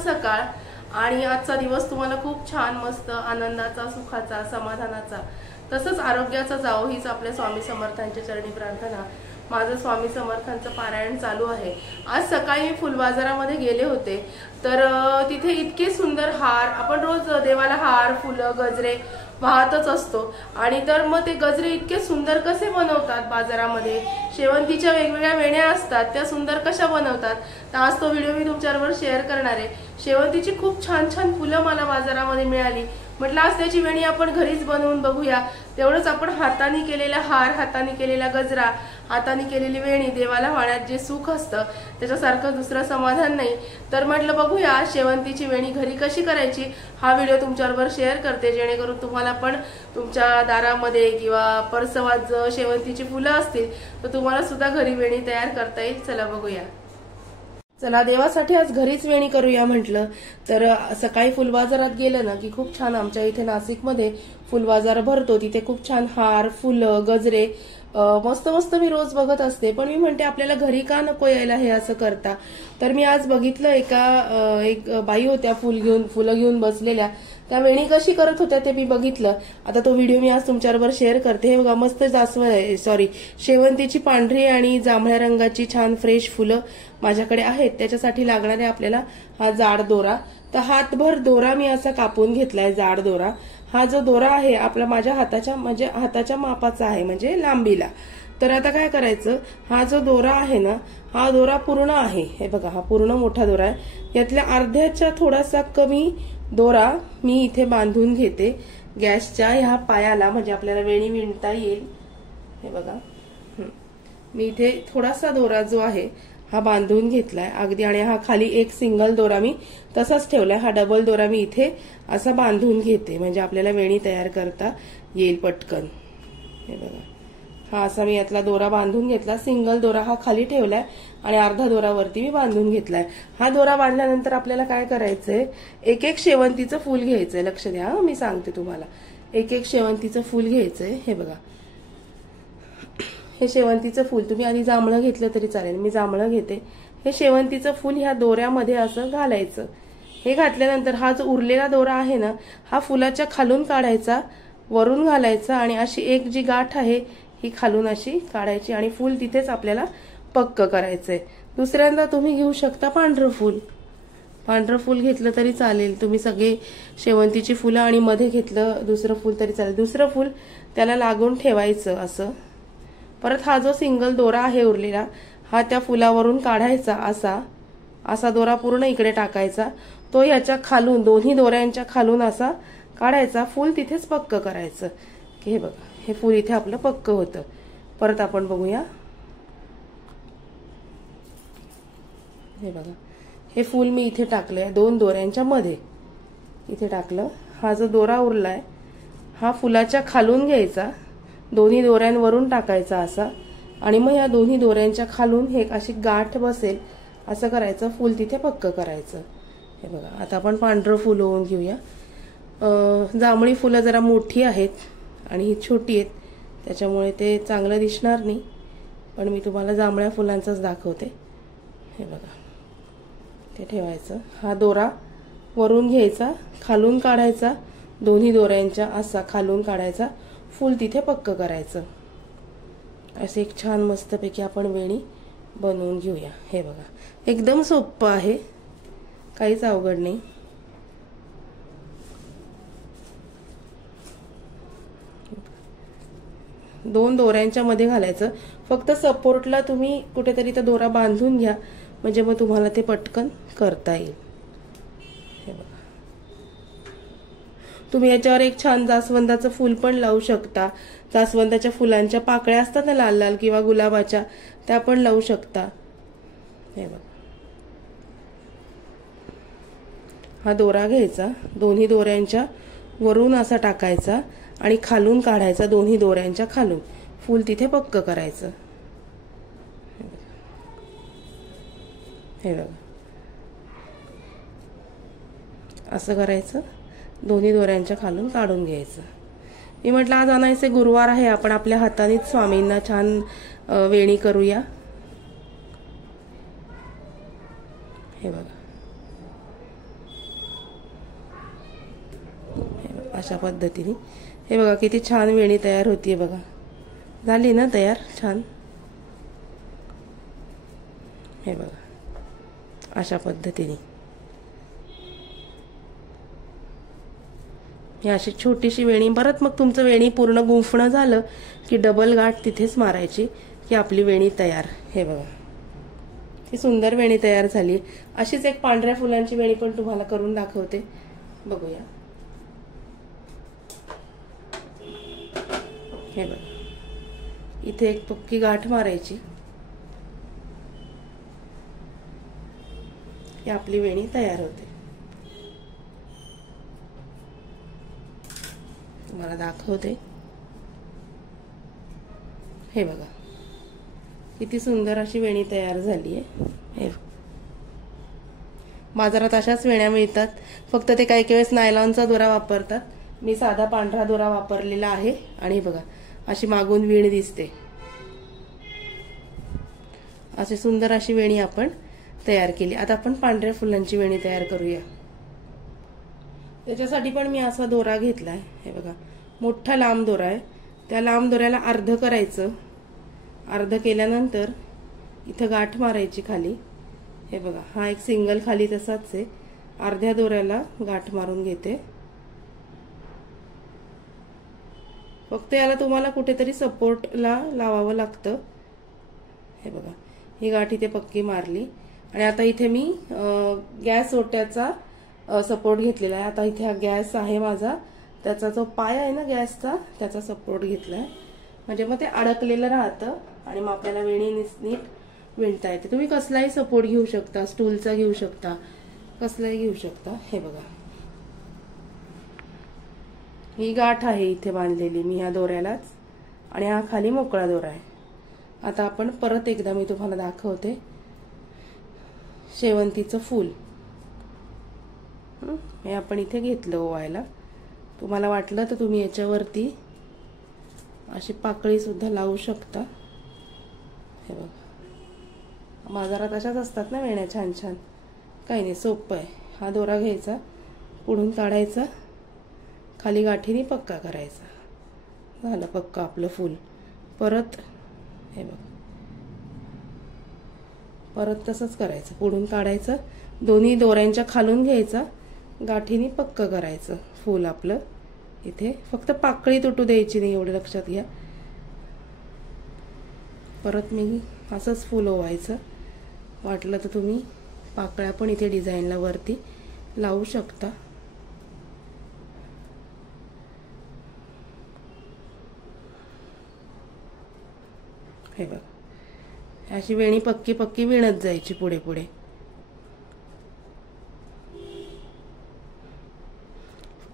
सकाळ आणि आजचा दिवस तुम्हाला खूप छान मस्त आनंदाचा, सुखाचा, समाधानाचा तसंच आरोग्याचा जावो हीच आपल्या स्वामी समर्थांच्या चरणी प्रार्थना। माझं स्वामी समर्थांचं पारायण चालू आहे। आज सकाळी मी फुल बाजारामध्ये गेले होते तर तिथे इतके सुंदर हार, आपण रोज देवाला हार, फुलं, गजरे वाहतच असतो आणि तर मग ते गजरे इतके सुंदर कसे बनवतात बाजारामध्ये, शेवंतीच्या वेगवेगळ्या वेण्या असतात त्या सुंदर कशा बनवतात, तर आज तो व्हिडिओ मी तुमच्याबरोबर शेअर करणार आहे। शेवंतीची खूप छान छान फुलं मला बाजारामध्ये मिळाली, म्हटलं आज त्याची वेणी आपण घरीच बनवून बघूया। तेवढंच आपण हाताने केलेला हार, हाताने केलेला गजरा, हाताने केलेली वेणी देवाला वाहण्यात जे सुख असतं त्याच्यासारखं दुसरं समाधान नाही। तर म्हटलं बघूया शेवंतीची वेणी घरी कशी करायची, हा व्हिडिओ तुमच्याबरोबर शेअर करते जेणेकरून तुम्हाला पण तुमच्या दारामध्ये किंवा परसवात जर शेवंतीची फुलं असतील तर तुम्हाला सुद्धा घरी वेणी तयार करता येईल। चला बघूया। चला देवासाठी आज घरीच वेणी करूया म्हटलं तर सकाळी फुल बाजारात गेलं ना की खूप छान, आमच्या इथे नाशिकमध्ये फुल बाजार भरतो, तिथे खूप छान हार, फुलं, गजरे मस्त मस्त मी रोज बघत असते, पण मी म्हणते आपल्याला घरी का नको यायला हे असं करता। तर मी आज बघितलं एक बाई होत्या फुलं घेऊन बसलेल्या, त्या वेणी कशी करत होत्या ते मी बघितलं। आता तो व्हिडिओ मी आज तुमच्याबरोबर शेअर करते। हे बघा मस्त शेवंतीची पांढरी आणि जांभळ्या रंगाची छान फ्रेश फुलं माझ्याकडे आहेत। त्याच्यासाठी लागणारे आपल्याला हा जाड दोरा, तर हातभर दोरा मी असा कापून घेतलाय, जाड दोरा। हा जो दोरा आहे आपला माझ्या हाताच्या मापाचा आहे, म्हणजे लांबीला। तर आता काय करायचं, हा जो दोरा आहे ना, हा दोरा पूर्ण आहे, हे बघा हा पूर्ण मोठा दोरा आहे, यातल्या अर्ध्याच्या थोडासा कमी दोरा मी इथे बांधून घेते गॅसच्या ह्या पायाला, म्हणजे आपल्याला वेणी विणता येईल। हे बघा मी इथे थोडासा दोरा जो आहे हा बांधून घेतलाय अगदी, आणि हा खाली एक सिंगल दोरा मी तसाच ठेवलाय, हा डबल दोरा मी इथे असा बांधून घेते म्हणजे आपल्याला वेणी तयार करता येईल पटकन। हे बघा हा असा मी यातला दोरा बांधून घेतला, सिंगल दोरा हा खाली ठेवलाय आणि अर्धा दोरा वरती मी बांधून घेतलाय। हा दोरा बांधल्यानंतर आपल्याला काय करायचंय, एक एक शेवंतीचं फूल घ्यायचंय, लक्ष द्या मी सांगते तुम्हाला, एक एक शेवंतीचं फूल घ्यायचंय। हे बघा हे शेवंतीचं फूल, तुम्ही आधी जांभळं घेतलं तरी चालेल, मी जांभळं घेते। हे शेवंतीचं फूल ह्या दोऱ्यामध्ये असं घालायचं। हे घातल्यानंतर हा जो उरलेला दोरा आहे ना, हा फुलाच्या खालून काढायचा, वरून घालायचा आणि अशी एक जी गाठ आहे ही खालून अशी काढायची आणि फूल तिथेच आपल्याला पक्क करायचंय। दुसऱ्यांदा तुम्ही घेऊ शकता पांढरं फूल घेतलं तरी चालेल, तुम्ही सगळे शेवंतीची फुलं आणि मध्ये घेतलं दुसरं फूल तरी चालेल। दुसरं फूल त्याला लागून ठेवायचं असं। परत हा जो सिंगल दोरा आहे उरलेला, हा त्या फुलावरून काढायचा, असा दोरा पूर्ण इकडे टाकायचा, तो ह्याच्या खालून दोन्ही दोऱ्यांच्या खालून असा काढायचा, फूल तिथेच पक्क करायचं। हे बघा हे फूल इथे आपलं पक्क होतं। परत आपण बघूया, हे बघा हे फूल मी इथे टाकलंय दोन दोऱ्यांच्या मध्ये, इथे टाकलं। हा जो दोरा उरलाय हा फुलाच्या खालून घ्यायचा, दोन्ही दोऱ्यांवरून टाकायचा असा, आणि मग या दोन्ही दोऱ्यांच्या खालून हे अशी गाठ बसेल असं करायचं, फूल तिथे पक्क करायचं। हे बघा आता आपण पांढरं फूल ओवून घेऊया। जांभळी फुलं जरा मोठी आहेत आणि ही छोटी आहेत त्याच्यामुळे ते चांगलं दिसणार नाही, पण मी तुम्हाला जांभळ्या फुलांचंच दाखवते। हे बघा ते ठेवायचं, हा दोरा वरून घ्यायचा, खालून काढायचा, दोन्ही दोऱ्यांच्या असा खालून काढायचा, फूल तिथे पक्क करायचं। असे एक छान मस्तपैकी आपण वेणी बनवून घेऊया। हे बघा एकदम सोपं आहे, काहीच अवघड नाही। दोन दोऱ्यांच्या मध्ये घालायचं, फक्त सपोर्टला तुम्ही कुठेतरी तो दोरा बांधून घ्या म्हणजे मग तुम्हाला ते पटकन करता येईल। हे बघा तुम्ही याच्यावर एक छान जास्वंदाचं फूल पण लावू शकता, जास्वंदाच्या फुलांच्या पाकळ्या असतात ना लाल लाल किंवा गुलाबाच्या, त्या पण लावू शकता। हे बघा हा दोरा घ्यायचा, दोन्ही दोऱ्यांच्या वरून असा टाकायचा आणि खालून काढायचा, दोन्ही दोऱ्यांच्या खालून फूल तिथे पक्क करायचं। हे बघा असं करायचं, दोन्ही दोऱ्यांच्या खालून काढून घ्यायचं। मी म्हटलं आज अनायसे गुरुवार आहे, आपण आपल्या हातानेच स्वामींना छान वेणी करूया। हे बघा अशा पद्धतीने हे बघा किती छान वेणी तयार होतीये बघा. झाली ना तयार छान. हे बघा अशा पद्धतीने ही अशी छोटीशी वेणी. परत मग तुमचं वेणी पूर्ण गुंफणं झालं की डबल गाठ तिथेच मारायची की आपली वेणी तयार. हे बघा ही सुंदर वेणी तयार झाली. अशीच एक पांढऱ्या फुलांची वेणी पण तुम्हाला करून दाखवते, बघूया. हे बघा इथे एक पक्की गाठ मारायची की आपली वेणी तयार होते. तुम्हाला दाखवते. हे बघा किती सुंदर अशी वेणी तयार झाली आहे. हे बाजारात अशाच वेण्या मिळतात, फक्त ते काही वेळेस नायलॉनचा दोरा वापरतात. मी साधा पांढरा दोरा वापरलेला आहे. आणि बघा अशी मागून वीण दिसते. अशी सुंदर अशी वेणी आपण तयार केली. आता आपण पांढऱ्या फुलांची वेणी तयार करूया. त्याच्यासाठी पण मी असा दोरा घेतलाय. हे बघा मोठा लांब दोरा आहे. त्या लांब दोऱ्याला अर्ध करायचं. अर्ध केल्यानंतर इथं गाठ मारायची खाली. हे बघा हा एक सिंगल खाली तसाच आहे. अर्ध्या दोऱ्याला गाठ मारून घेते. फक्त याला तुम्हाला कुठेतरी सपोर्टला लावावं लागतं. हे बघा ही गाठ इथे पक्की मारली. आणि आता इथे मी गॅस ओट्याचा सपोर्ट घेतलेला आहे. आता इथे हा गॅस आहे माझा, त्याचा जो पाय आहे ना गॅसचा त्याचा सपोर्ट घेतलाय. म्हणजे मग ते अडकलेलं राहतं आणि मग आपल्याला वेणी नीट विणता येते. तुम्ही कसलाही सपोर्ट घेऊ शकता, स्टूलचा घेऊ शकता, कसलाही घेऊ शकता. हे बघा ही गाठ आहे इथे बांधलेली मी ह्या दोऱ्यालाच, आणि हा खाली मोकळा दोरा आहे. आता आपण परत एकदा मी तुम्हाला दाखवते. शेवंतीचं फूल हे आपण इथे घेतलं ओवायला. तुम्हाला वाटलं तर तुम्ही याच्यावरती अशी पाकळी सुद्धा लावू शकता. हे बघा बाजारात अशाच असतात ना वेण्या छान छान. काही नाही, सोपं आहे. हा दोरा घ्यायचा, पुढून काढायचा, खाली गाठीने पक्का करायचा. झालं पक्का आपलं फूल. परत हे बघा परत तसंच करायचं. पुढून काढायचं, दोन्ही दोऱ्यांच्या खालून घ्यायचा, गाठीने पक्क करायचं फूल आपलं. इथे फक्त पाकळी तुटू द्यायची नाही एवढं लक्षात घ्या. परत मी असंच फूल ओवायचं. वाटलं तर तुम्ही पाकळ्या पण इथे डिझाईनला वरती लावू शकता. हे बघा अशी वेणी पक्की पक्की विणत जायची पुढे पुढे.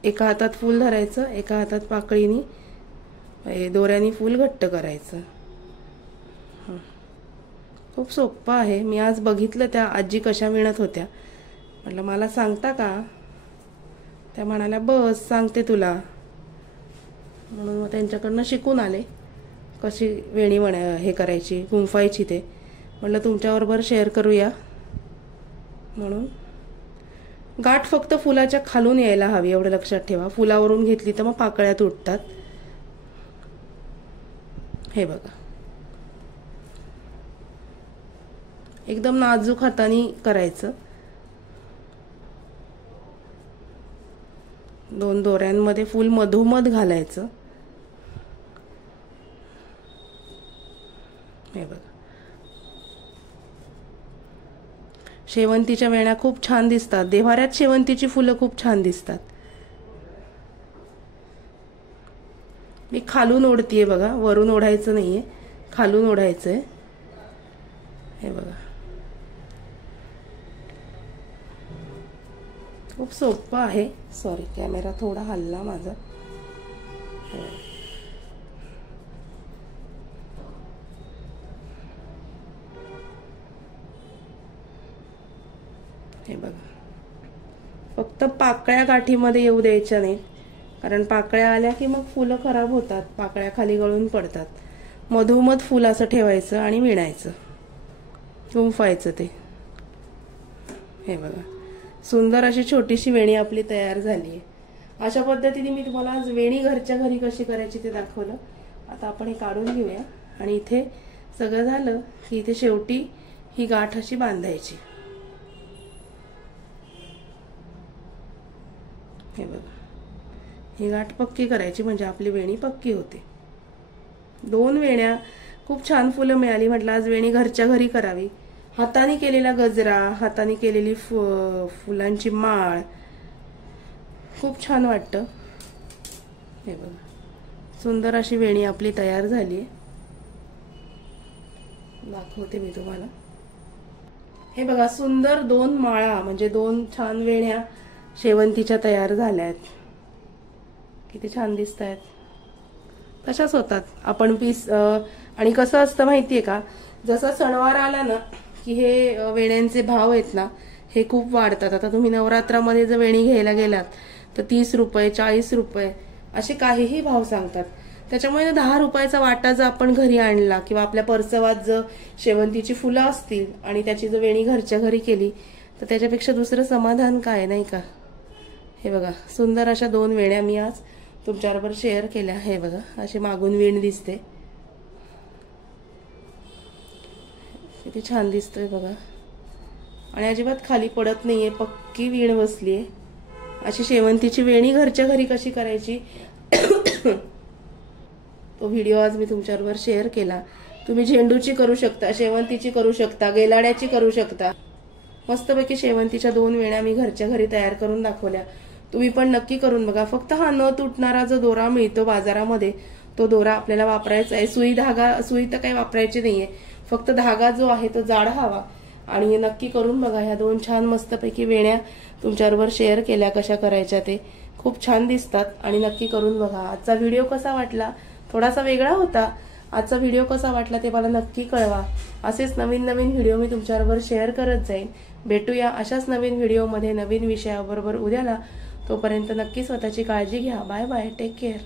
एका हातात फूल धरायचं, एका हातात पाकळीनी दोऱ्यानी फूल घट्ट करायचं. खूप सोपं आहे. मी आज बघितलं त्या आजी कशा विणत होत्या. म्हटलं मला सांगता का? त्या म्हणाल्या बस सांगते तुला. म्हणून मग त्यांच्याकडनं शिकून आले कशी वेणी हे करायची, गुंफायची ते. म्हटलं तुमच्याबरोबर शेअर करूया. म्हणून गाठ फक्त फुलाच्या खालून यायला हवी एवढं लक्षात ठेवा. फुलावरून घेतली तर मग पाकळ्या तुटतात. हे बघा एकदम नाजूक हाताने करायचं. दोन दोऱ्यांमध्ये फूल मधोमध घालायचं. हे बघा शेवंतीच्या वेण्या खूप छान दिसतात. देव्हाऱ्यात शेवंतीची फुलं खूप छान दिसतात. मी खालून ओढतीये बघा, वरून ओढायचं नाहीये, खालून ओढायचंय. हे बघा खूप सोपं आहे. सॉरी कॅमेरा थोडा हल्ला माझा. हे बघा फक्त पाकळ्या गाठीमध्ये येऊ द्यायच्या नाहीत, कारण पाकळ्या आल्या की मग फुलं खराब होतात, पाकळ्या खाली गळून पडतात. मधोमध फुल असं ठेवायचं आणि विणायचं, गुंफायचं ते. हे बघा सुंदर अशी छोटीशी वेणी आपली तयार झाली आहे. अशा पद्धतीने मी तुम्हाला आज वेणी घरच्या घरी कशी करायची ते दाखवलं. आता आपण हे काढून घेऊया आणि इथे सगळं झालं की इथे शेवटी ही गाठ अशी बांधायची. हे बघा, ही गाठ पक्की करायची म्हणजे आपली वेणी पक्की होते. 2 वेण्या, खूप छान फुलं मिळाली. म्हटलं आज वेणी घरच्या घरी करावी. हाताने केलेला गजरा, हाताने केलेली फुलांची माळ खूप छान वाटतं. हे बघा, सुंदर अशी वेणी आपली तयार झाली आहे. दाखवते मी तुम्हाला. हे बघा, सुंदर 2 माळा म्हणजे 2 छान वेण्या शेवंतीच्या तयार झाल्या आहेत. किती छान दिसत आहेत. तशाच होतात. आपण पीस आणि कसं असतं माहितीये का, जसा सणवार आला ना की हे वेण्यांचे भाव आहेत ना हे खूप वाढतात. आता तुम्ही नवरात्रामध्ये जर वेणी घ्यायला गेलात तर 30 रुपये 40 रुपये असे काहीही भाव सांगतात. त्याच्यामुळे 10 रुपयाचा वाटा जर आपण घरी आणला किंवा आपल्या परसवात जर शेवंतीची फुलं असतील आणि त्याची जर वेणी घरच्या घरी केली तर त्याच्यापेक्षा दुसरं समाधान काय, नाही का. हे बघा, सुंदर अशा 2 वेण्या मी आज तुमच्याबरोबर शेअर केल्या. हे बघा, अशी मागून वीण दिसते. किती छान दिसतोय बघा. आणि अजिबात खाली पडत नाहीये, पक्की वीण बसलीये. अशी शेवंतीची वेणी घरच्या घरी कशी करायची तो व्हिडिओ आज मी तुमच्याबरोबर शेअर केला. तुम्ही झेंडूची करू शकता, शेवंतीची करू शकता, गेलाड्याची करू शकता. मस्तपैकी शेवंतीच्या 2 वेण्या मी घरच्या घरी तयार करून दाखवल्या. तुम्ही पण नक्की करून बघा. फक्त हा न तुटणारा जो दोरा मिळतो बाजारामध्ये तो दोरा आपल्याला वापरायचा आहे. सुई तर काही वापरायची नाहीये. फक्त धागा जो आहे तो जाड हवा. आणि नक्की करून बघा. ह्या 2 छान मस्तपैकी वेण्या तुमच्याबरोबर शेअर केल्या कशा करायच्या ते. खूप छान दिसतात आणि नक्की करून बघा. आजचा व्हिडिओ कसा वाटला, थोडासा वेगळा होता. आजचा व्हिडिओ कसा वाटला ते मला नक्की कळवा. असेच नवीन नवीन व्हिडिओ मी तुमच्याबरोबर शेअर करत जाईन. भेटूया अशाच नवीन व्हिडिओमध्ये नवीन विषयाबरोबर उद्याला. तोपर्यंत नक्की स्वतःची काळजी घ्या. Bye bye, take care.